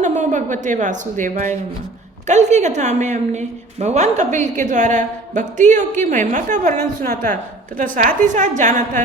नमो भगवते वासुदेवाय नमः। कल की कथा में हमने भगवान कपिल के द्वारा भक्ति योग की महिमा का वर्णन सुना था तथा साथ ही साथ जाना था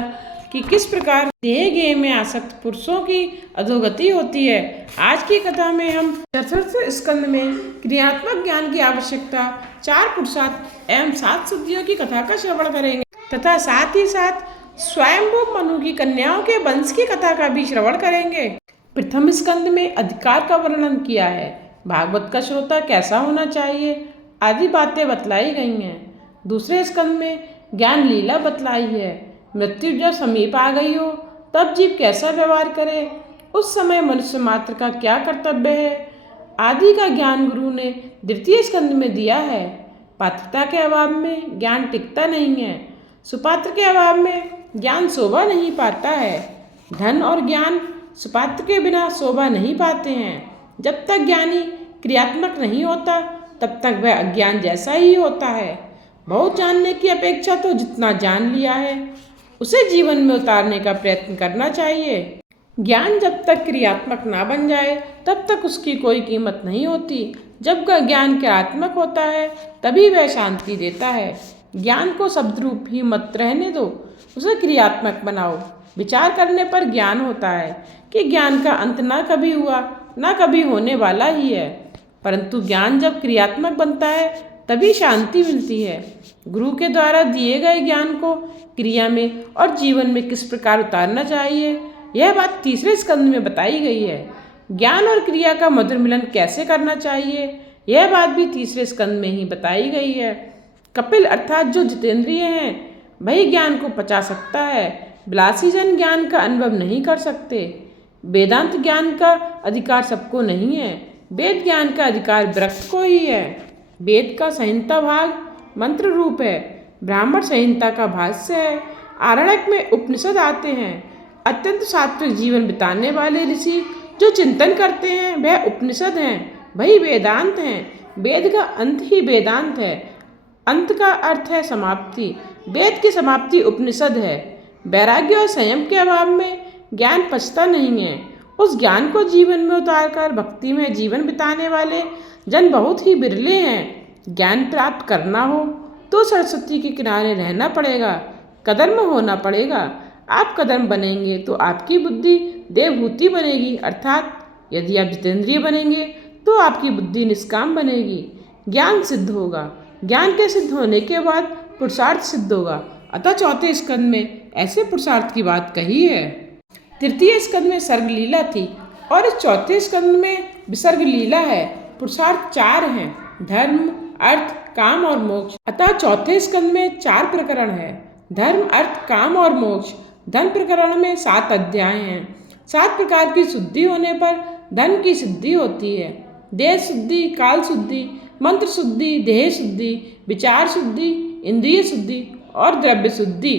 कि किस प्रकार देह गेह में आसक्त पुरुषों की अधोगति होती है। आज की कथा में हम चतुर्थ स्कंद में क्रियात्मक ज्ञान की आवश्यकता, 4 पुरुषार्थ एवं 7 सिद्धियों की कथा का श्रवण करेंगे तथा साथ ही साथ स्वयंभू मनु की कन्याओं के वंश की कथा का भी श्रवण करेंगे। प्रथम स्कंद में अधिकार का वर्णन किया है, भागवत का श्रोता कैसा होना चाहिए आदि बातें बतलाई गई हैं। दूसरे स्कंद में ज्ञान लीला बतलाई है, मृत्यु जब समीप आ गई हो तब जीव कैसा व्यवहार करे, उस समय मनुष्य मात्र का क्या कर्तव्य है आदि का ज्ञान गुरु ने द्वितीय स्कंद में दिया है। पात्रता के अभाव में ज्ञान टिकता नहीं है, सुपात्र के अभाव में ज्ञान शोभा नहीं पाता है। धन और ज्ञान सुपात्र के बिना शोभा नहीं पाते हैं। जब तक ज्ञानी क्रियात्मक नहीं होता तब तक वह अज्ञान जैसा ही होता है। बहुत जानने की अपेक्षा तो जितना जान लिया है उसे जीवन में उतारने का प्रयत्न करना चाहिए। ज्ञान जब तक क्रियात्मक ना बन जाए तब तक उसकी कोई कीमत नहीं होती। जब वह ज्ञान क्रियात्मक होता है तभी वह शांति देता है। ज्ञान को शब्द रूप ही मत रहने दो, उसे क्रियात्मक बनाओ। विचार करने पर ज्ञान होता है कि ज्ञान का अंत ना कभी हुआ ना कभी होने वाला ही है, परंतु ज्ञान जब क्रियात्मक बनता है तभी शांति मिलती है। गुरु के द्वारा दिए गए ज्ञान को क्रिया में और जीवन में किस प्रकार उतारना चाहिए, यह बात तीसरे स्कंद में बताई गई है। ज्ञान और क्रिया का मधुर मिलन कैसे करना चाहिए, यह बात भी तीसरे स्कंद में ही बताई गई है। कपिल अर्थात जो जितेंद्रिय हैं वही ज्ञान को पचा सकता है, विलासी जन ज्ञान का अनुभव नहीं कर सकते। वेदांत ज्ञान का अधिकार सबको नहीं है, वेद ज्ञान का अधिकार विरक्त को ही है। वेद का संहिता भाग मंत्र रूप है, ब्राह्मण संहिता का भाष्य है, आरण्यक में उपनिषद आते हैं। अत्यंत सात्विक जीवन बिताने वाले ऋषि जो चिंतन करते हैं वह उपनिषद हैं, वही वेदांत हैं। वेद का अंत ही वेदांत है, अंत का अर्थ है समाप्ति। वेद की समाप्ति उपनिषद है। वैराग्य और संयम के अभाव में ज्ञान पचता नहीं है। उस ज्ञान को जीवन में उतारकर भक्ति में जीवन बिताने वाले जन बहुत ही बिरले हैं। ज्ञान प्राप्त करना हो तो सरस्वती के किनारे रहना पड़ेगा, कदर्म होना पड़ेगा। आप कदर्म बनेंगे तो आपकी बुद्धि देवभूति बनेगी, अर्थात यदि आप जितेंद्रिय बनेंगे तो आपकी बुद्धि निष्काम बनेगी। ज्ञान सिद्ध होगा, ज्ञान के सिद्ध होने के बाद पुरुषार्थ सिद्ध होगा। अतः चौथे स्कंद में ऐसे पुरुषार्थ की बात कही है। तृतीय स्कंद में सर्ग लीला थी और इस चौथे स्कंद में विसर्ग लीला है। पुरुषार्थ 4 हैं, धर्म, अर्थ, काम और मोक्ष। अतः चौथे स्कंद में 4 प्रकरण है, धर्म, अर्थ, काम और मोक्ष। धर्म प्रकरण में 7 अध्याय हैं। 7 प्रकार की शुद्धि होने पर धर्म की सिद्धि होती है। देह शुद्धि, काल शुद्धि, मंत्र शुद्धि, देह शुद्धि, विचार शुद्धि, इंद्रिय शुद्धि और द्रव्य शुद्धि।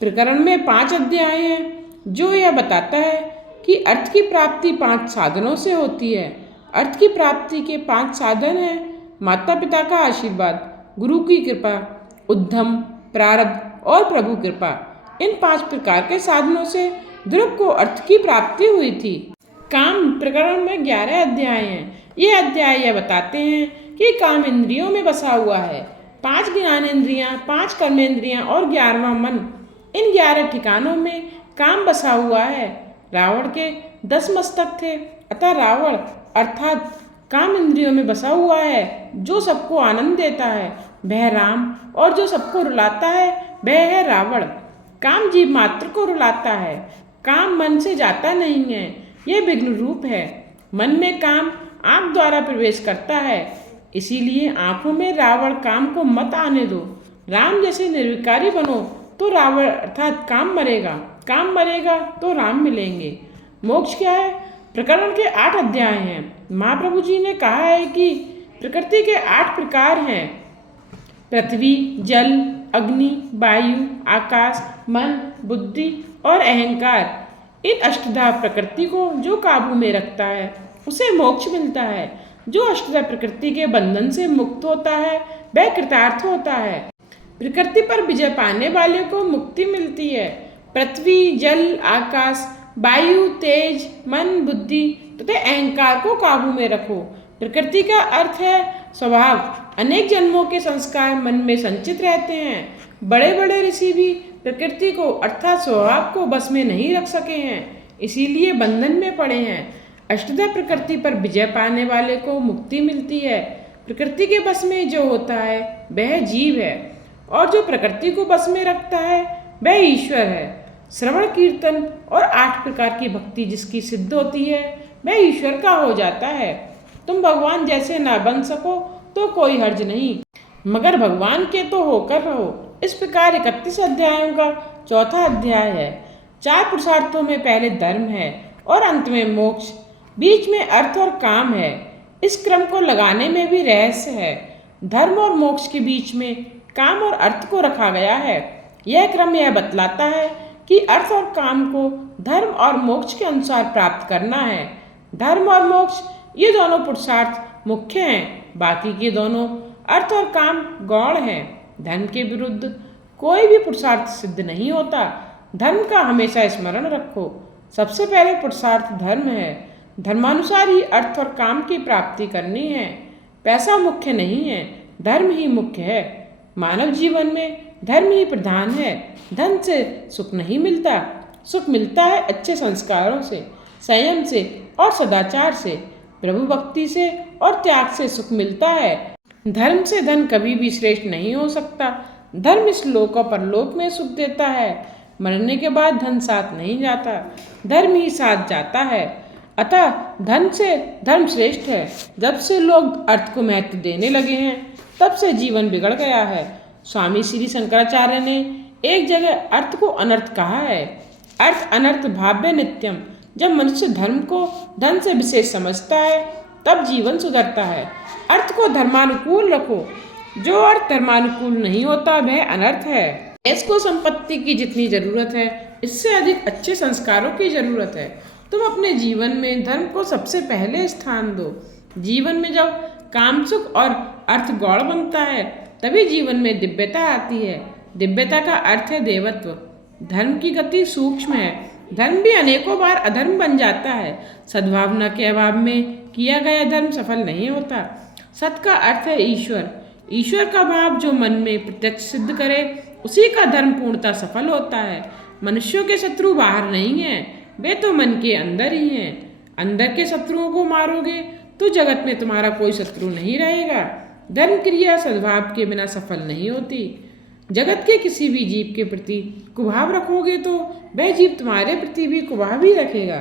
प्रकरण में 5 अध्याय हैं जो यह बताता है कि अर्थ की प्राप्ति 5 साधनों से होती है। अर्थ की प्राप्ति के 5 साधन हैं, माता पिता का आशीर्वाद, गुरु की कृपा, उद्यम, प्रारब्ध और प्रभु कृपा। इन 5 प्रकार के साधनों से ध्रुव को अर्थ की प्राप्ति हुई थी। काम प्रकरण में 11 अध्याय हैं। ये अध्याय यह बताते हैं कि काम इंद्रियों में बसा हुआ है। 5 ज्ञानेंद्रियां, 5 कर्मेंद्रियां और 11वां मन, इन 11 ठिकानों में काम बसा हुआ है। रावण के 10 मस्तक थे, अतः रावण अर्थात काम इंद्रियों में बसा हुआ है। जो सबको आनंद देता है वह राम और जो सबको रुलाता है वह है रावण। काम जीव मात्र को रुलाता है, काम मन से जाता नहीं है, यह विघ्न रूप है। मन में काम आँख द्वारा प्रवेश करता है, इसीलिए आँखों में रावण काम को मत आने दो। राम जैसे निर्विकारी बनो तो रावण अर्थात काम मरेगा, काम मरेगा तो राम मिलेंगे। मोक्ष क्या है? प्रकरण के 8 अध्याय हैं। महाप्रभु जी ने कहा है कि प्रकृति के 8 प्रकार हैं, पृथ्वी, जल, अग्नि, वायु, आकाश, मन, बुद्धि और अहंकार। इन अष्टधा प्रकृति को जो काबू में रखता है उसे मोक्ष मिलता है। जो अष्टधा प्रकृति के बंधन से मुक्त होता है वह कृतार्थ होता है। प्रकृति पर विजय पाने वाले को मुक्ति मिलती है। पृथ्वी, जल, आकाश वायु, तेज, मन, बुद्धि तथा अहंकार को काबू में रखो। प्रकृति का अर्थ है स्वभाव। अनेक जन्मों के संस्कार मन में संचित रहते हैं। बड़े बड़े ऋषि भी प्रकृति को अर्थात स्वभाव को बस में नहीं रख सके हैं, इसीलिए बंधन में पड़े हैं। अष्टधा प्रकृति पर विजय पाने वाले को मुक्ति मिलती है। प्रकृति के बस में जो होता है वह जीव है, और जो प्रकृति को बस में रखता है वह ईश्वर है। श्रवण, कीर्तन और 8 प्रकार की भक्ति जिसकी सिद्ध होती है वह ईश्वर का हो जाता है। तुम भगवान जैसे ना बन सको तो कोई हर्ज नहीं, मगर भगवान के तो होकर रहो। इस प्रकार 31 अध्यायों का चौथा अध्याय है। 4 पुरुषार्थों में पहले धर्म है और अंत में मोक्ष, बीच में अर्थ और काम है। इस क्रम को लगाने में भी रहस्य है। धर्म और मोक्ष के बीच में काम और अर्थ को रखा गया है। यह क्रम यह बतलाता है कि अर्थ और काम को धर्म और मोक्ष के अनुसार प्राप्त करना है। धर्म और मोक्ष ये दोनों पुरुषार्थ मुख्य हैं, बाकी के दोनों अर्थ और काम गौण हैं। धर्म के विरुद्ध कोई भी पुरुषार्थ सिद्ध नहीं होता। धर्म का हमेशा स्मरण रखो। सबसे पहले पुरुषार्थ धर्म है। धर्मानुसार ही अर्थ और काम की प्राप्ति करनी है। पैसा मुख्य नहीं है, धर्म ही मुख्य है। मानव जीवन में धर्म ही प्रधान है। धन से सुख नहीं मिलता, सुख मिलता है अच्छे संस्कारों से, संयम से और सदाचार से। प्रभु भक्ति से और त्याग से सुख मिलता है। धर्म से धन कभी भी श्रेष्ठ नहीं हो सकता। धर्म इस लोक और परलोक में सुख देता है। मरने के बाद धन साथ नहीं जाता, धर्म ही साथ जाता है। अतः धन से धर्म श्रेष्ठ है। जब से लोग अर्थ को महत्व देने लगे हैं तब से जीवन बिगड़ गया है। स्वामी श्री शंकराचार्य ने एक जगह अर्थ को अनर्थ कहा है। अर्थ अनर्थ भाव्य नित्यम। जब मनुष्य धर्म को धन से विशेष समझता है तब जीवन सुधरता है। अर्थ को धर्मानुकूल रखो। जो अर्थ धर्मानुकूल नहीं होता वह अनर्थ है। देश को संपत्ति की जितनी जरूरत है इससे अधिक अच्छे संस्कारों की जरूरत है। तुम अपने जीवन में धर्म को सबसे पहले स्थान दो। जीवन में जब काम, सुख और अर्थ गौण बनता है तभी जीवन में दिव्यता आती है। दिव्यता का अर्थ है देवत्व। धर्म की गति सूक्ष्म है। धर्म भी अनेकों बार अधर्म बन जाता है। सद्भावना के अभाव में किया गया धर्म सफल नहीं होता। सत का अर्थ है ईश्वर। ईश्वर का भाव जो मन में प्रत्यक्ष सिद्ध करे उसी का धर्म पूर्णता सफल होता है। मनुष्यों के शत्रु बाहर नहीं हैं, वे तो मन के अंदर ही हैं। अंदर के शत्रुओं को मारोगे तो जगत में तुम्हारा कोई शत्रु नहीं रहेगा। धर्म क्रिया सद्भाव के बिना सफल नहीं होती। जगत के किसी भी जीव के प्रति कुभाव रखोगे तो वह जीव तुम्हारे प्रति भी कुभाव ही रखेगा।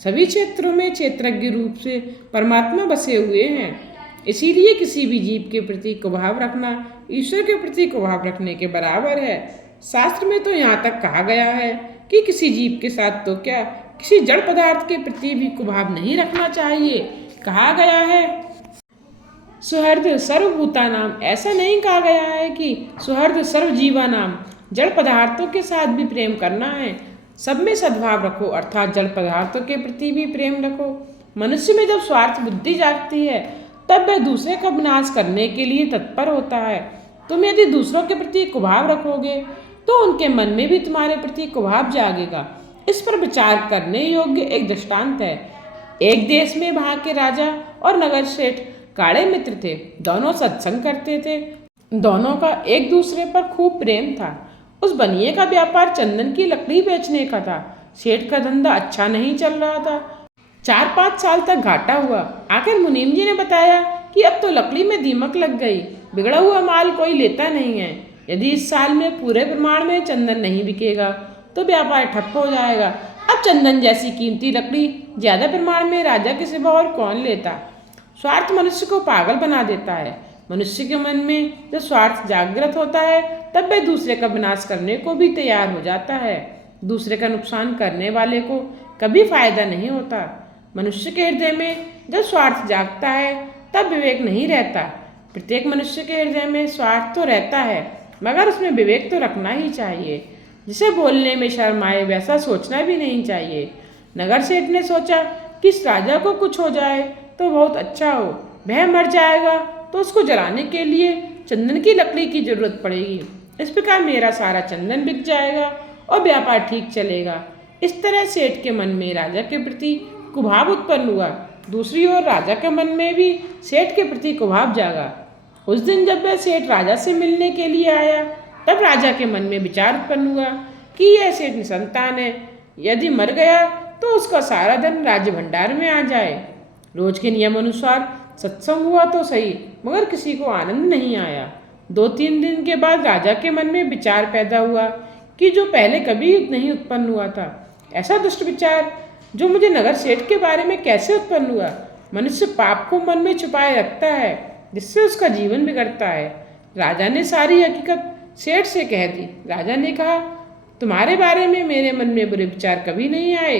सभी क्षेत्रों में क्षेत्रज्ञ रूप से परमात्मा बसे हुए हैं, इसीलिए किसी भी जीव के प्रति कुभाव रखना ईश्वर के प्रति कुभाव रखने के बराबर है। शास्त्र में तो यहाँ तक कहा गया है कि किसी जीव के साथ तो क्या, किसी जड़ पदार्थ के प्रति भी कुभाव नहीं रखना चाहिए। कहा गया है सुहृद सर्वभूता नाम। ऐसा नहीं कहा गया है कि सुहृद सर्वजीवा नाम। जड़ पदार्थों के साथ भी प्रेम करना है। सब में सद्भाव रखो, अर्थात जड़ पदार्थों के प्रति भी प्रेम रखो। मनुष्य में जब स्वार्थ बुद्धि जागती है तब वह दूसरे का विनाश करने के लिए तत्पर होता है। तुम यदि दूसरों के प्रति कुभाव रखोगे तो उनके मन में भी तुम्हारे प्रति कुभाव जागेगा। इस पर विचार करने योग्य एक दृष्टांत है। एक देश में वहाँ के राजा और नगर सेठ काड़े मित्र थे। दोनों सत्संग करते थे। दोनों का एक दूसरे पर खूब प्रेम था। उस बनिए का व्यापार चंदन की लकड़ी बेचने का था। सेठ का धंधा अच्छा नहीं चल रहा था। 4-5 साल तक घाटा हुआ। आखिर मुनीम जी ने बताया कि अब तो लकड़ी में दीमक लग गई, बिगड़ा हुआ माल कोई लेता नहीं है। यदि इस साल में पूरे प्रमाण में चंदन नहीं बिकेगा तो व्यापार ठप हो जाएगा। अब चंदन जैसी कीमती लकड़ी ज्यादा प्रमाण में राजा के सिवा और कौन लेता। स्वार्थ मनुष्य को पागल बना देता है। मनुष्य के मन में जब स्वार्थ जागृत होता है तब वह दूसरे का विनाश करने को भी तैयार हो जाता है। दूसरे का नुकसान करने वाले को कभी फायदा नहीं होता। मनुष्य के हृदय में जब स्वार्थ जागता है तब विवेक नहीं रहता। प्रत्येक मनुष्य के हृदय में स्वार्थ तो रहता है, मगर उसमें विवेक तो रखना ही चाहिए। जिसे बोलने में शर्म आए वैसा सोचना भी नहीं चाहिए। नगर सेठ ने सोचा कि इस राजा को कुछ हो जाए तो बहुत अच्छा हो। वह मर जाएगा तो उसको जलाने के लिए चंदन की लकड़ी की जरूरत पड़ेगी। इस प्रकार मेरा सारा चंदन बिक जाएगा और व्यापार ठीक चलेगा। इस तरह सेठ के मन में राजा के प्रति कुभाव उत्पन्न हुआ। दूसरी ओर राजा के मन में भी सेठ के प्रति कुभाव जागा। उस दिन जब वह सेठ राजा से मिलने के लिए आया, तब राजा के मन में विचार उत्पन्न हुआ कि यह सेठ निसंतान है, यदि मर गया तो उसका सारा धन राज्य भंडार में आ जाए। रोज के नियम अनुसार सत्संग हुआ तो सही, मगर किसी को आनंद नहीं आया। 2-3 दिन के बाद राजा के मन में विचार पैदा हुआ कि जो पहले कभी नहीं उत्पन्न हुआ था। ऐसा दुष्ट विचार जो मुझे नगर सेठ के बारे में कैसे उत्पन्न हुआ? मनुष्य पाप को मन में छुपाए रखता है, जिससे उसका जीवन बिगड़ता है। राजा ने सारी हकीकत सेठ से कह दी। राजा ने कहा, तुम्हारे बारे में मेरे मन में बुरे विचार कभी नहीं आए।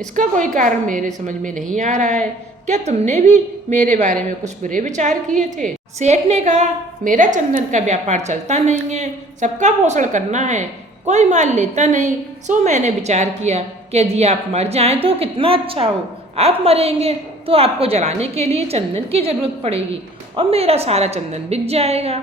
इसका कोई कारण मेरे समझ में नहीं आ रहा है। क्या तुमने भी मेरे बारे में कुछ बुरे विचार किए थे? सेठ ने कहा, मेरा चंदन का व्यापार चलता नहीं है, सबका पोषण करना है, कोई माल लेता नहीं। सो मैंने विचार किया कि यदि आप मर जाएं तो कितना अच्छा हो। आप मरेंगे तो आपको जलाने के लिए चंदन की जरूरत पड़ेगी और मेरा सारा चंदन बिक जाएगा।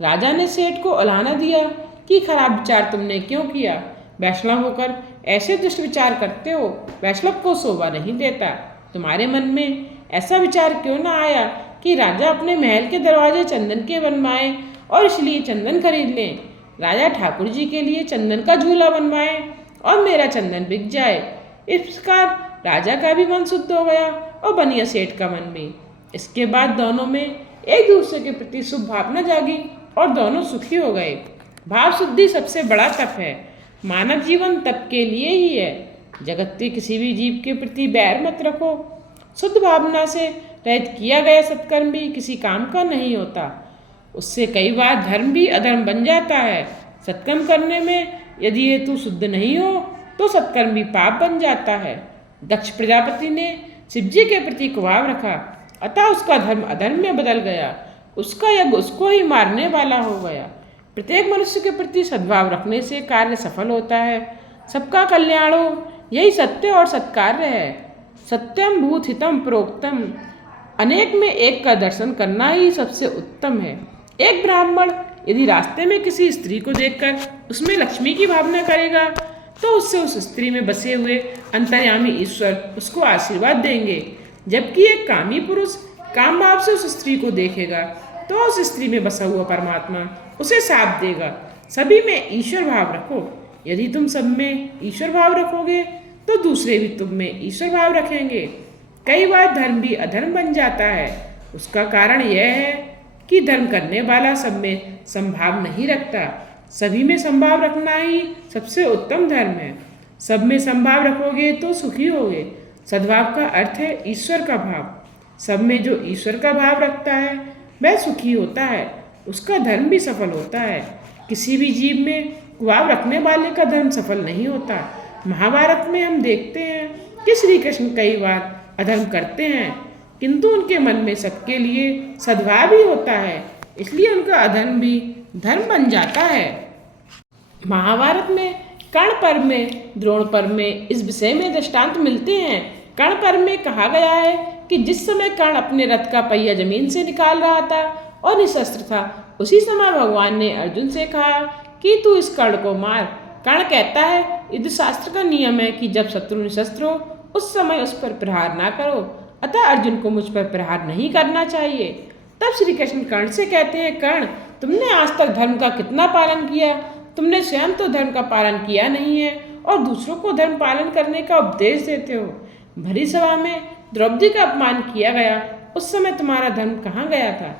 राजा ने सेठ को उलाहना दिया कि खराब विचार तुमने क्यों किया? वैष्णव होकर ऐसे दुष्ट विचार करते हो, वैष्णव को शोभा नहीं देता। तुम्हारे मन में ऐसा विचार क्यों ना आया कि राजा अपने महल के दरवाजे चंदन के बनवाएं और इसलिए चंदन खरीद लें। राजा ठाकुर जी के लिए चंदन का झूला बनवाए और मेरा चंदन बिक जाए। इस प्रकार राजा का भी मन शुद्ध हो गया और बनिया सेठ का मन भी। इसके बाद दोनों में एक दूसरे के प्रति शुभ भावना जागी और दोनों सुखी हो गए। भाव शुद्धि सबसे बड़ा तप है। मानव जीवन तप के लिए ही है। जगत के किसी भी जीव के प्रति बैर मत रखो। शुद्ध भावना से रहित किया गया सत्कर्म भी किसी काम का नहीं होता। उससे कई बार धर्म भी अधर्म बन जाता है। सत्कर्म करने में यदि हेतु शुद्ध नहीं हो तो सत्कर्म भी पाप बन जाता है। दक्ष प्रजापति ने शिव जी के प्रति कुभाव रखा, अतः उसका धर्म अधर्म में बदल गया। उसका यज्ञ उसको ही मारने वाला हो गया। प्रत्येक मनुष्य के प्रति सद्भाव रखने से कार्य सफल होता है। सबका कल्याण हो, यही सत्य और सत्कार्य है। सत्यम भूत हितम प्रोक्तम, अनेक में एक का दर्शन करना ही सबसे उत्तम है। एक ब्राह्मण यदि रास्ते में किसी स्त्री को देखकर उसमें लक्ष्मी की भावना करेगा तो उससे उस स्त्री में बसे हुए अंतर्यामी ईश्वर उसको आशीर्वाद देंगे। जबकि एक कामी पुरुष काम भाव से उस स्त्री को देखेगा तो उस स्त्री में बसा हुआ परमात्मा उसे साथ देगा। सभी में ईश्वर भाव रखो। यदि तुम सब में ईश्वर भाव रखोगे तो दूसरे भी तुम में ईश्वर भाव रखेंगे। कई बार धर्म भी अधर्म बन जाता है। उसका कारण यह है कि धर्म करने वाला सब में संभाव नहीं रखता। सभी में संभाव रखना ही सबसे उत्तम धर्म है। सब में संभाव रखोगे तो सुखी होगे। सद्भाव का अर्थ है ईश्वर का भाव। सब में जो ईश्वर का भाव रखता है वह सुखी होता है, उसका धर्म भी सफल होता है। किसी भी जीव में कुभाव रखने वाले का धर्म सफल नहीं होता। महाभारत में हम देखते हैं कि श्री कृष्ण कई बार अधर्म करते हैं, किंतु उनके मन में सबके लिए सद्भाव ही होता है, इसलिए उनका अधर्म भी धर्म बन जाता है। महाभारत में कर्ण पर्व में, द्रोण पर्व में इस विषय में दृष्टांत मिलते हैं। कर्ण पर्व में कहा गया है कि जिस समय कर्ण अपने रथ का पहिया जमीन से निकाल रहा था और निशस्त्र था, उसी समय भगवान ने अर्जुन से कहा कि तू इस कर्ण को मार। कर्ण कहता है, युद्ध शास्त्र का नियम है कि जब शत्रु निशस्त्र हो उस समय उस पर प्रहार ना करो, अतः अर्जुन को मुझ पर प्रहार नहीं करना चाहिए। तब श्री कृष्ण कर्ण से कहते हैं, कर्ण तुमने आज तक धर्म का कितना पालन किया? तुमने स्वयं तो धर्म का पालन किया नहीं है और दूसरों को धर्म पालन करने का उपदेश देते हो। भरी सभा में द्रौपदी का अपमान किया गया, उस समय तुम्हारा धर्म कहाँ गया था?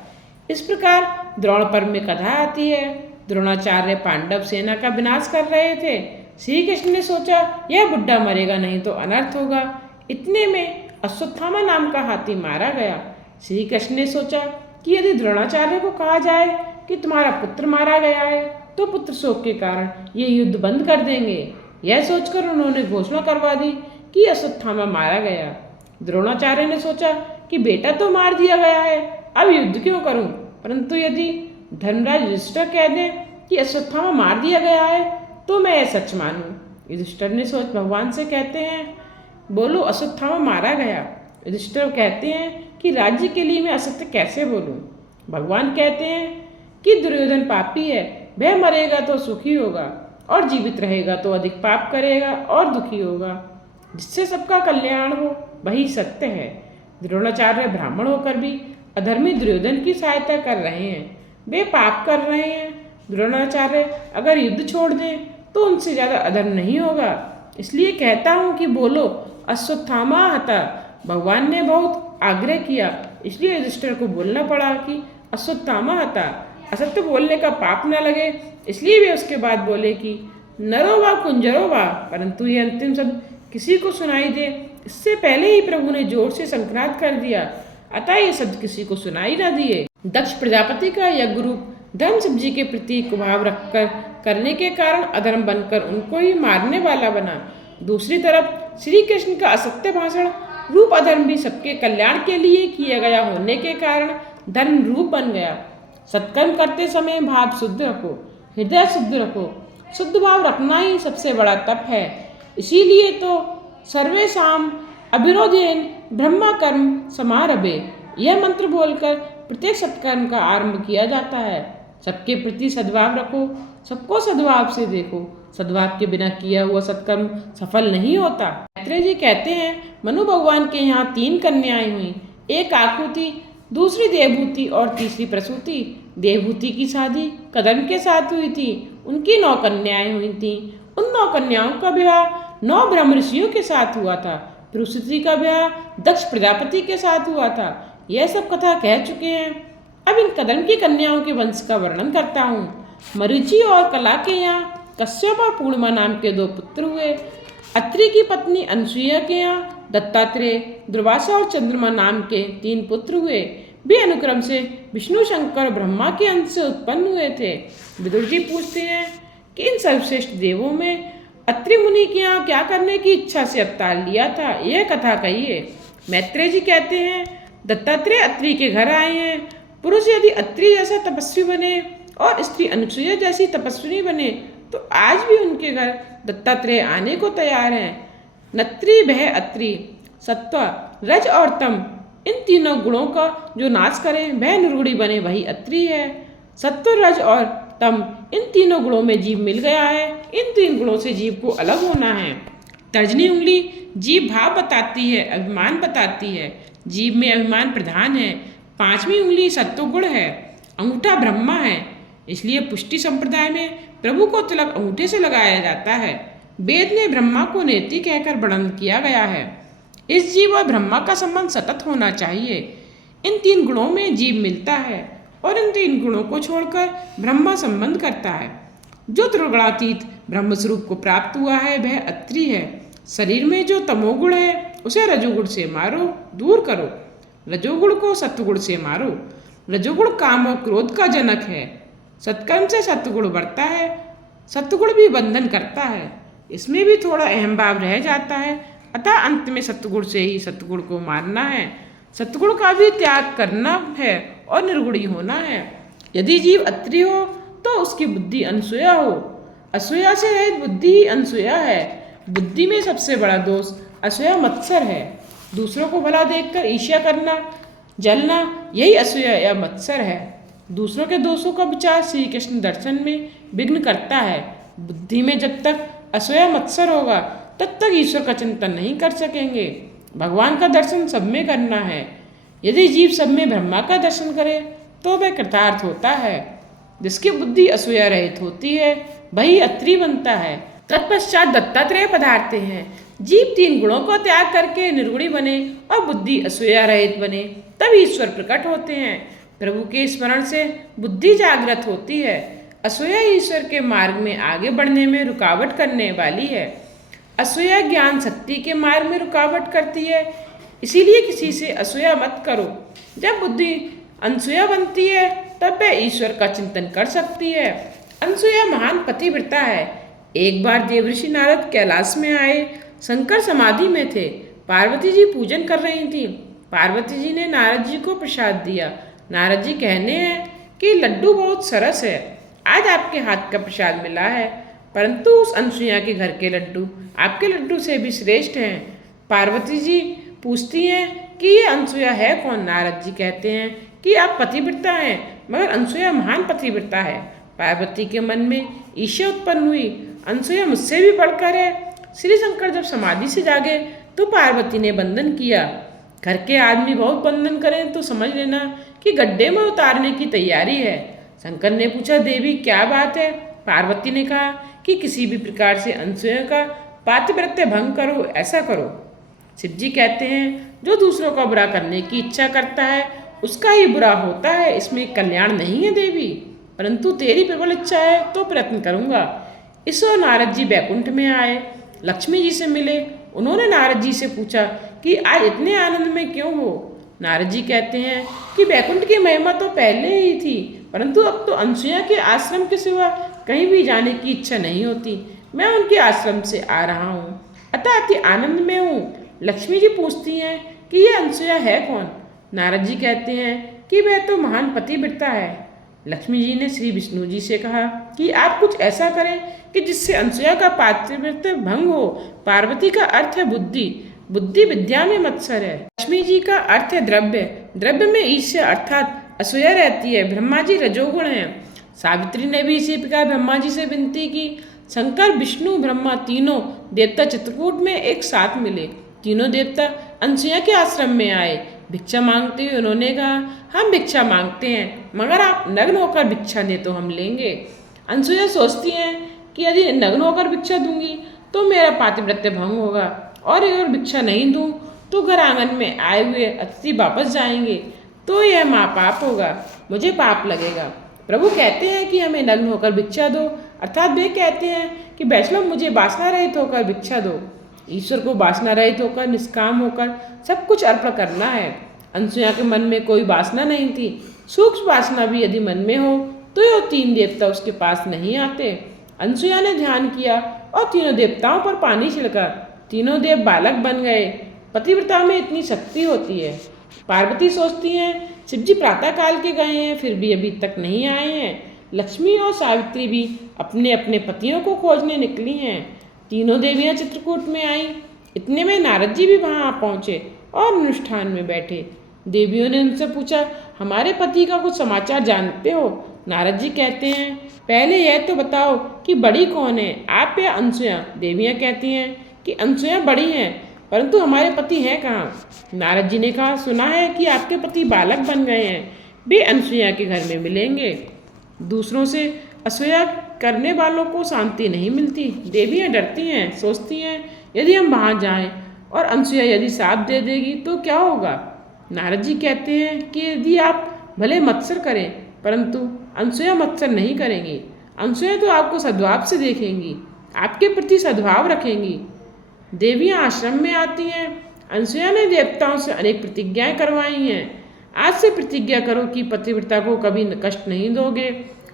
इस प्रकार द्रोण पर्व में कथा आती है। द्रोणाचार्य पांडव सेना का विनाश कर रहे थे। श्री कृष्ण ने सोचा यह बुड्ढा मरेगा नहीं तो अनर्थ होगा। इतने में अश्वत्थामा नाम का हाथी मारा गया। श्री कृष्ण ने सोचा कि यदि द्रोणाचार्य को कहा जाए कि तुम्हारा पुत्र मारा गया है तो पुत्र शोक के कारण ये युद्ध बंद कर देंगे। यह सोचकर उन्होंने घोषणा करवा दी कि अश्वत्थामा मारा गया। द्रोणाचार्य ने सोचा कि बेटा तो मार दिया गया है, अब युद्ध क्यों करूं? परंतु यदि धर्मराज युधिष्ठिर कह दें कि अश्वत्थामा मार दिया गया है तो मैं यह सच मानूं। युधिष्ठिर ने सोच भगवान से कहते हैं, बोलो अश्वत्थामा मारा गया। युधिष्ठिर कहते हैं कि राज्य के लिए मैं असत्य कैसे बोलूं? भगवान कहते हैं कि दुर्योधन पापी है, वह मरेगा तो सुखी होगा। और जीवित रहेगा तो अधिक पाप करेगा और दुखी होगा। जिससे सबका कल्याण हो वही सत्य है। द्रोणाचार्य ब्राह्मण होकर भी अधर्मी दुर्योधन की सहायता कर रहे हैं। वे पाप कर रहे हैं। द्रोणाचार्य अगर युद्ध छोड़ दें तो उनसे ज़्यादा अधर्म नहीं होगा। इसलिए कहता हूँ कि बोलो अश्वत्थामा हता। भगवान ने बहुत आग्रह किया, इसलिए युधिष्ठिर को बोलना पड़ा कि अश्वत्थामा हता। असत्य बोलने का पाप न लगे, इसलिए वे उसके बाद बोले कि नरो वा कुंजरो वा, परंतु ये अंतिम शब्द किसी को सुनाई दे इससे पहले ही प्रभु ने जोर से शंखनाद कर दिया, अतः ये शब्द किसी को सुनाई न दिए। दक्ष प्रजापति का यज्ञ रूप धर्म सब्जी के प्रति कुभाव रखकर करने के कारण अधर्म बनकर उनको ही मारने वाला बना। दूसरी तरफ श्री कृष्ण का असत्य भाषण रूप अधर्म भी सबके कल्याण के लिए किया गया होने के कारण धर्म रूप बन गया। सत्कर्म करते समय भाव शुद्ध रखो, हृदय शुद्ध रखो। शुद्ध भाव रखना ही सबसे बड़ा तप है। इसीलिए तो सर्वेषाम अविरोधेन ब्रह्मा कर्म समारभे यह मंत्र बोलकर प्रत्येक सत्कर्म का आरंभ किया जाता है। सबके प्रति सद्भाव रखो, सबको सद्भाव से देखो। सद्भाव के बिना किया हुआ सत्कर्म सफल नहीं होता। मैत्रेय जी कहते हैं मनु भगवान के यहाँ 3 कन्याएं हुई, एक आकृति, दूसरी देवभूति और तीसरी प्रसूति। देवभूति की शादी कदम के साथ हुई थी, उनकी 9 कन्याएं हुई थीं। उन 9 कन्याओं का विवाह 9 ब्रह्म ऋषियों के साथ हुआ था। प्रसूति का विवाह दक्ष प्रजापति के साथ हुआ था। यह सब कथा कह चुके हैं। अब इन कदम की कन्याओं के वंश का वर्णन करता हूँ। मरीचि और कला के यहाँ कश्यप और पूर्णिमा नाम के 2 पुत्र हुए। अत्रि की पत्नी अनसुईया के यहाँ दत्तात्रेय, दुर्वासा और चंद्रमा नाम के 3 पुत्र हुए। वे अनुक्रम से विष्णु, शंकर, ब्रह्मा के अंश से उत्पन्न हुए थे। विदुर जी पूछते हैं कि इन सर्वश्रेष्ठ देवों में अत्रि मुनि के यहाँ क्या करने की इच्छा से अवतार लिया था, यह कथा कहिए। मैत्रेय जी कहते हैं दत्तात्रेय अत्रि के घर आए हैं। पुरुष यदि अत्रि जैसा तपस्वी बने और स्त्री अनुसुईया जैसी तपस्विनी बने तो आज भी उनके घर दत्तात्रेय आने को तैयार हैं। नत्रि भय अत्रि, सत्व, रज और तम, इन तीनों गुणों का जो नाश करे वह निर्गुणी बने वही अत्रि है। सत्व, रज और तम, इन तीनों गुणों में जीव मिल गया है। इन 3 गुणों से जीव को अलग होना है। तर्जनी उंगली जीव भाव बताती है, अभिमान बताती है। जीव में अभिमान प्रधान है। 5वीं उंगली सत्वगुण है। अंगूठा ब्रह्मा है। इसलिए पुष्टि संप्रदाय में प्रभु को तिलक अंगूठे से लगाया जाता है। वेद में ब्रह्मा को नेति कहकर वर्णन किया गया है। इस जीव और ब्रह्मा का संबंध सतत होना चाहिए। इन 3 गुणों में जीव मिलता है और इन 3 गुणों को छोड़कर ब्रह्मा संबंध करता है। जो त्रिगुणातीत ब्रह्म स्वरूप को प्राप्त हुआ है वह अत्रि है। शरीर में जो तमोगुण है उसे रजोगुण से मारो, दूर करो। रजोगुण को सत्वगुण से मारो। रजोगुण काम और क्रोध का जनक है। सत्कर्म से सत्वगुण बढ़ता है। सत्वगुण भी बंधन करता है। इसमें भी थोड़ा अहम भाव रह जाता है, अतः अंत में सत्वगुण से ही सत्वगुण को मारना है। सत्वगुण का भी त्याग करना है और निर्गुणी होना है। यदि जीव अत्रि हो तो उसकी बुद्धि अनसूया हो। असूया से रहित बुद्धि ही अनसूया है। बुद्धि में सबसे बड़ा दोष असूया मत्सर है। दूसरों को भला देखकर ईर्ष्या करना, जलना, यही असूया या मत्सर है। दूसरों के दोषों का विचार श्री कृष्ण दर्शन में विघ्न करता है। बुद्धि में जब तक असूया मत्सर होगा तब तक ईश्वर का चिंतन नहीं कर सकेंगे। भगवान का दर्शन सब में करना है। यदि जीव सब में ब्रह्मा का दर्शन करे तो वह कृतार्थ होता है। जिसकी बुद्धि असूया रहित होती है वही अत्रि बनता है। तत्पश्चात दत्तात्रेय पधारते हैं। जीव 3 गुणों को त्याग करके निर्गुणी बने और बुद्धि असूया रहित बने तब ईश्वर प्रकट होते हैं। प्रभु के स्मरण से बुद्धि जागृत होती है। असूया ईश्वर के मार्ग में आगे बढ़ने में रुकावट करने वाली है। असूया ज्ञान शक्ति के मार्ग में रुकावट करती है। इसीलिए किसी से असूया मत करो। जब बुद्धि अनसूया बनती है तब वह ईश्वर का चिंतन कर सकती है। अनसूया महान पतिव्रता है। एक बार देवऋषि नारद कैलाश में आए। शंकर समाधि में थे। पार्वती जी पूजन कर रही थी। पार्वती जी ने नारद जी को प्रसाद दिया। नारद जी कहने हैं कि लड्डू बहुत सरस है, आज आपके हाथ का प्रसाद मिला है, परंतु उस अनसुईया के घर के लड्डू आपके लड्डू से भी श्रेष्ठ हैं। पार्वती जी पूछती हैं कि ये अनसुईया है कौन। नारद जी कहते हैं कि आप पतिव्रता हैं, मगर अनसुईया महान पतिव्रता है। पार्वती के मन में ईर्ष्या उत्पन्न हुई। अनसुया मुझसे भी बढ़कर है। श्री शंकर जब समाधि से जागे तो पार्वती ने बंधन किया। घर के आदमी बहुत बंधन करें तो समझ लेना कि गड्ढे में उतारने की तैयारी है। शंकर ने पूछा, देवी क्या बात है? पार्वती ने कहा कि किसी भी प्रकार से अनसुया का पातिव्रत्य भंग करो, ऐसा करो। शिव जी कहते हैं, जो दूसरों का बुरा करने की इच्छा करता है उसका ही बुरा होता है, इसमें कल्याण नहीं है देवी। परंतु तेरी प्रबल इच्छा है तो प्रयत्न करूंगा। इस ओर नारद जी बैकुंठ में आए, लक्ष्मी जी से मिले। उन्होंने नारद जी से पूछा कि आज इतने आनंद में क्यों हो? नारद जी कहते हैं कि बैकुंठ की महिमा तो पहले ही थी, परंतु अब तो अनसुया के आश्रम के सिवा कहीं भी जाने की इच्छा नहीं होती। मैं उनके आश्रम से आ रहा हूँ, अतः अति आनंद में हूँ। लक्ष्मी जी पूछती हैं कि यह अनसुया है कौन? नारद जी कहते हैं कि वह तो महान पतिव्रता है। लक्ष्मी जी ने श्री विष्णु जी से कहा कि आप कुछ ऐसा करें कि जिससे अनसुया का पातिव्रत्य भंग हो। पार्वती का अर्थ है बुद्धि, बुद्धि विद्या में मत्सर है। लक्ष्मी जी का अर्थ है द्रव्य, द्रव्य में ईर्ष्या अर्थात असूया रहती है। ब्रह्मा जी रजोगुण है। सावित्री ने भी इसी प्रकार ब्रह्मा जी से विनती की। शंकर, विष्णु, ब्रह्मा तीनों देवता चित्रकूट में एक साथ मिले। तीनों देवता अनसुया के आश्रम में आए। भिक्षा मांगते हुए उन्होंने कहा, हम भिक्षा मांगते हैं, मगर आप नग्न होकर भिक्षा दें तो हम लेंगे। अनसुया सोचती हैं कि यदि नग्न होकर भिक्षा दूंगी तो मेरा पातिव्रत्य भंग होगा, और अगर भिक्षा नहीं दूं तो घर आंगन में आए हुए अतिथि वापस जाएंगे तो यह महापाप होगा, मुझे पाप लगेगा। प्रभु कहते हैं कि हमें नग्न होकर भिक्षा दो, अर्थात वे कहते हैं कि वैष्णव मुझे वासना रहित होकर भिक्षा दो। ईश्वर को वासना रहित होकर, निष्काम होकर सब कुछ अर्पण करना है। अनसुया के मन में कोई वासना नहीं थी। सूक्ष्म वासना भी यदि मन में हो तो ये तीन देवता उसके पास नहीं आते। अनसुया ने ध्यान किया और तीनों देवताओं पर पानी छिड़का। तीनों देव बालक बन गए। पतिव्रता में इतनी शक्ति होती है। पार्वती सोचती हैं, शिव जी प्रातः काल के गए हैं, फिर भी अभी तक नहीं आए हैं। लक्ष्मी और सावित्री भी अपने अपने पतियों को खोजने निकली हैं। तीनों देवियां चित्रकूट में आईं। इतने में नारद जी भी वहां पहुंचे और अनुष्ठान में बैठे। देवियों ने उनसे पूछा, हमारे पति का कुछ समाचार जानते हो? नारद जी कहते हैं, पहले यह तो बताओ कि बड़ी कौन है, आप या अनसुया? देवियां कहती हैं कि अनसुया बड़ी हैं, परंतु हमारे पति हैं कहाँ? नारद जी ने कहा, सुना है कि आपके पति बालक बन गए हैं, वे अनसुया के घर में मिलेंगे। दूसरों से असूया करने वालों को शांति नहीं मिलती। देवियां डरती हैं, सोचती हैं यदि हम वहाँ जाएं और अनसुया यदि साथ दे देगी तो क्या होगा? नारद जी कहते हैं कि यदि आप भले मत्सर करें, परंतु अनसुया मत्सर नहीं करेंगी। अनसुया तो आपको सद्भाव से देखेंगी, आपके प्रति सद्भाव रखेंगी। देवियां आश्रम में आती हैं। अनसुया ने देवताओं से अनेक प्रतिज्ञाएं करवाई हैं। आज से प्रतिज्ञा करो कि पतिव्रता को कभी कष्ट नहीं दोगे,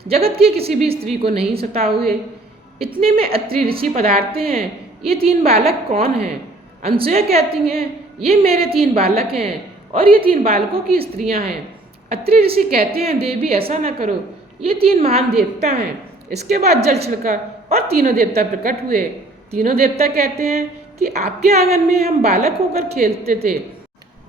जगत की किसी भी स्त्री को नहीं सताओगे। इतने में अत्रि ऋषि पधारते हैं। ये तीन बालक कौन हैं? अनसुया कहती हैं, ये मेरे तीन बालक हैं और ये तीन बालकों की स्त्रियां हैं। अत्रि ऋषि कहते हैं, देवी ऐसा न करो, ये तीन महान देवता हैं। इसके बाद जल छिड़का और तीनों देवता प्रकट हुए। तीनों देवता कहते हैं कि आपके आंगन में हम बालक होकर खेलते थे,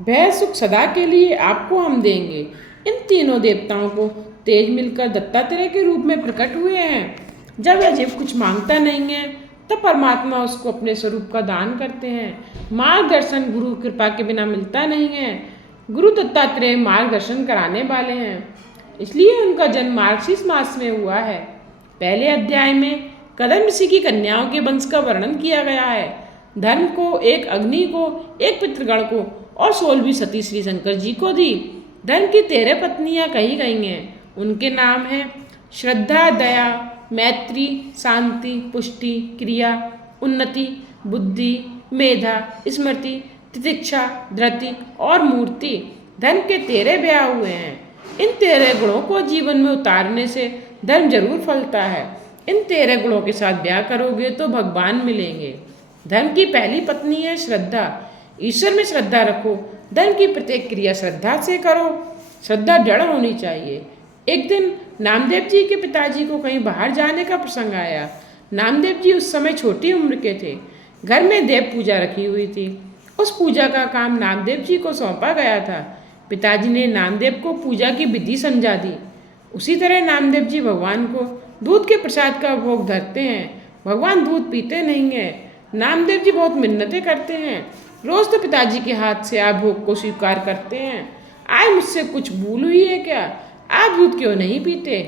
वह सुख सदा के लिए आपको हम देंगे। इन तीनों देवताओं को तेज मिलकर दत्तात्रेय के रूप में प्रकट हुए हैं। जब वह जीव कुछ मांगता नहीं है तब परमात्मा उसको अपने स्वरूप का दान करते हैं। मार्गदर्शन गुरु कृपा के बिना मिलता नहीं है। गुरु दत्तात्रेय मार्गदर्शन कराने वाले हैं, इसलिए उनका जन्म मार्गशीर्ष मास में हुआ है। पहले अध्याय में कदम ऋषि की कन्याओं के वंश का वर्णन किया गया है। धर्म को, एक अग्नि को, एक पितृगण को और 16वीं सती श्री शंकर जी को दी। धर्म की 13 पत्नियां कही गई हैं। उनके नाम हैं श्रद्धा, दया, मैत्री, शांति, पुष्टि, क्रिया, उन्नति, बुद्धि, मेधा, स्मृति, तितिक्षा, धृति और मूर्ति। धर्म के 13 ब्याह हुए हैं। इन 13 गुणों को जीवन में उतारने से धर्म जरूर फलता है। इन 13 गुणों के साथ ब्याह करोगे तो भगवान मिलेंगे। धर्म की पहली पत्नी है श्रद्धा। ईश्वर में श्रद्धा रखो। धर्म की प्रत्येक क्रिया श्रद्धा से करो। श्रद्धा दृढ़ होनी चाहिए। एक दिन नामदेव जी के पिताजी को कहीं बाहर जाने का प्रसंग आया। नामदेव जी उस समय छोटी उम्र के थे। घर में देव पूजा रखी हुई थी। उस पूजा का काम नामदेव जी को सौंपा गया था। पिताजी ने नामदेव को पूजा की विधि समझा दी। उसी तरह नामदेव जी भगवान को दूध के प्रसाद का भोग धरते हैं। भगवान दूध पीते नहीं हैं। नामदेव जी बहुत मिन्नतें करते हैं। रोज तो पिताजी के हाथ से आप भोग को स्वीकार करते हैं। आज मुझसे कुछ भूल हुई है क्या? आप दूध क्यों नहीं पीते?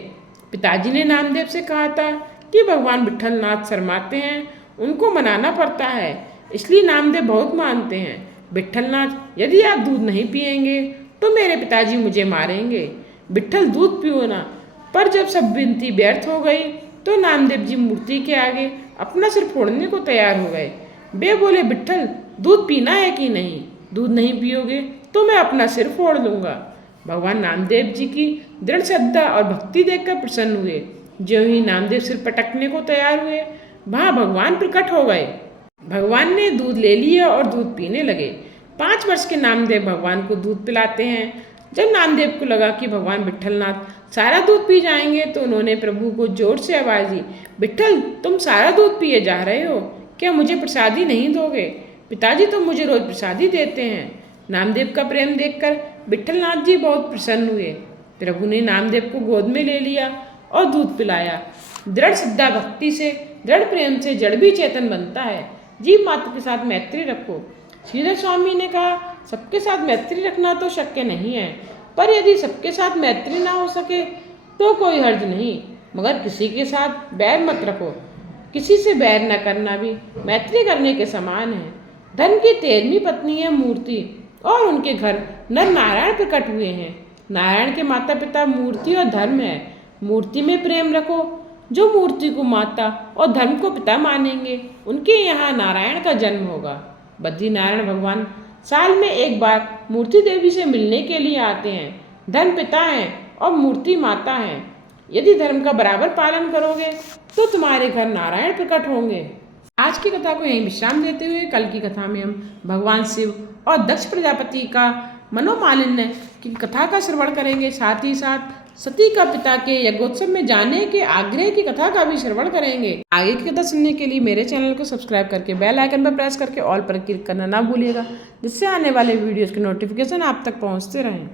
पिताजी ने नामदेव से कहा था कि भगवान विट्ठलनाथ शर्माते हैं, उनको मनाना पड़ता है, इसलिए नामदेव बहुत मानते हैं। विट्ठलनाथ, यदि आप दूध नहीं पिएंगे तो मेरे पिताजी मुझे मारेंगे। विट्ठल, दूध पियो ना। पर जब सब विनती व्यर्थ हो गई तो नामदेव जी मूर्ति के आगे अपना सिर फोड़ने को तैयार हो गए। वे बोले, विट्ठल, दूध पीना है कि नहीं? दूध नहीं पियोगे तो मैं अपना सिर फोड़ लूँगा। भगवान नामदेव जी की दृढ़ श्रद्धा और भक्ति देखकर प्रसन्न हुए। ज्यों ही नामदेव सिर पटकने को तैयार हुए, वहाँ भगवान प्रकट हो गए। भगवान ने दूध ले लिया और दूध पीने लगे। 5 वर्ष के नामदेव भगवान को दूध पिलाते हैं। जब नामदेव को लगा कि भगवान विट्ठलनाथ सारा दूध पी जाएंगे तो उन्होंने प्रभु को जोर से आवाज़ दी, विट्ठल, तुम सारा दूध पिए जा रहे हो, क्या मुझे प्रसादी नहीं दोगे? पिताजी तो मुझे रोज प्रसादी देते हैं। नामदेव का प्रेम देखकर विट्ठलनाथ जी बहुत प्रसन्न हुए। प्रभु ने नामदेव को गोद में ले लिया और दूध पिलाया। दृढ़ श्रद्धा भक्ति से, दृढ़ प्रेम से जड़ भी चेतन बनता है। जीव मात्र के साथ मैत्री रखो। श्रीधर स्वामी ने कहा, सबके साथ मैत्री रखना तो शक्य नहीं है, पर यदि सबके साथ मैत्री ना हो सके तो कोई हर्ज नहीं, मगर किसी के साथ बैर मत रखो। किसी से बैर न करना भी मैत्री करने के समान है। धन की 13वीं पत्नी है मूर्ति और उनके घर नर नारायण प्रकट हुए हैं। नारायण के माता पिता मूर्ति और धर्म है। मूर्ति में प्रेम रखो। जो मूर्ति को माता और धर्म को पिता मानेंगे उनके यहाँ नारायण का जन्म होगा। बद्रीनारायण भगवान साल में एक बार मूर्ति देवी से मिलने के लिए आते हैं। धन पिता हैं और मूर्ति माता हैं। यदि धर्म का बराबर पालन करोगे तो तुम्हारे घर नारायण प्रकट होंगे। आज की कथा को यहीं विश्राम देते हुए कल की कथा में हम भगवान शिव और दक्ष प्रजापति का मनोमालिन्य की कथा का श्रवण करेंगे। साथ ही साथ सती का पिता के यज्ञोत्सव में जाने के आग्रह की कथा का भी श्रवण करेंगे। आगे की कथा सुनने के लिए मेरे चैनल को सब्सक्राइब करके बेल आइकन पर प्रेस करके ऑल पर क्लिक करना ना भूलिएगा, जिससे आने वाले वीडियोस के नोटिफिकेशन आप तक पहुंचते रहें।